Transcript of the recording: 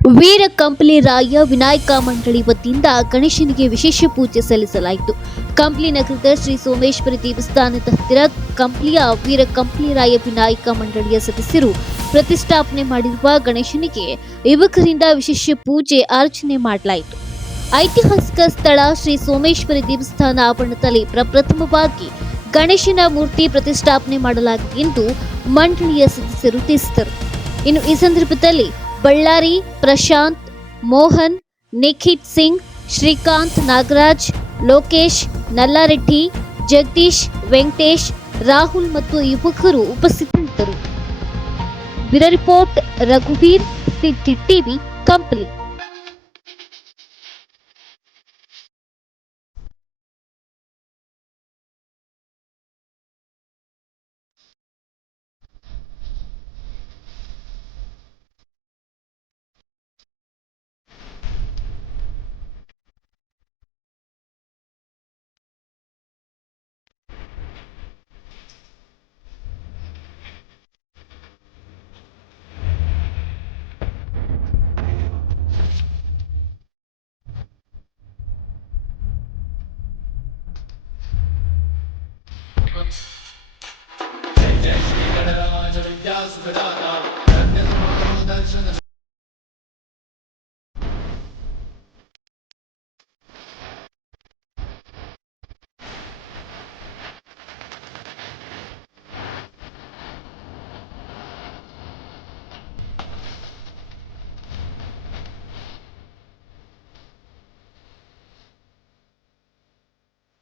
ವೀರ ಕಂಪ್ಲಿ ರಾಯ ವಿನಾಯಕ ಮಂಡಳಿ ವತಿಯಿಂದ ಗಣೇಶನಿಗೆ ವಿಶೇಷ ಪೂಜೆ ಸಲ್ಲಿಸಲಾಯಿತು. ಕಂಪ್ಲಿ ನಗರದ ಶ್ರೀ ಸೋಮೇಶ್ವರ ದೇವಸ್ಥಾನದ ಹತ್ತಿರ ಕಂಪ್ಲಿಯ ವೀರ ಕಂಪ್ಲಿ ರಾಯ ವಿನಾಯಕ ಮಂಡಳಿಯ ಸದಸ್ಯರು ಪ್ರತಿಷ್ಠಾಪನೆ ಮಾಡಿರುವ ಗಣೇಶನಿಗೆ ಯುವಕರಿಂದ ವಿಶೇಷ ಪೂಜೆ ಅರ್ಚನೆ ಮಾಡಲಾಯಿತು. ಐತಿಹಾಸಿಕ ಸ್ಥಳ ಶ್ರೀ ಸೋಮೇಶ್ವರ ದೇವಸ್ಥಾನ ಆವರಣದಲ್ಲಿ ಪ್ರಪ್ರಥಮವಾಗಿ ಗಣೇಶನ ಮೂರ್ತಿ ಪ್ರತಿಷ್ಠಾಪನೆ ಮಾಡಲಾಗಿದೆ ಎಂದು ಮಂಡಳಿಯ ಸದಸ್ಯರು ತಿಳಿಸಿದರು. ಇನ್ನು ಈ ಸಂದರ್ಭದಲ್ಲಿ ಬಳ್ಳಾರಿ, ಪ್ರಶಾಂತ್, ಮೋಹನ್, ನಿಖಿತ್ ಸಿಂಗ್, ಶ್ರೀಕಾಂತ್, ನಾಗರಾಜ್, ಲೋಕೇಶ್, ನಲ್ಲಾರೆಡ್ಡಿ, ಜಗದೀಶ್, ವೆಂಕಟೇಶ್, ರಾಹುಲ್ ಮತ್ತು ಯುವಕರು ಉಪಸ್ಥಿತರಿದ್ದರು. ಬ್ಯೂರೋ ರಿಪೋರ್ಟ್ ರಘುವೀರ್, ಸಿಟಿ ಟಿವಿ, ಕಂಪ್ಲಿ.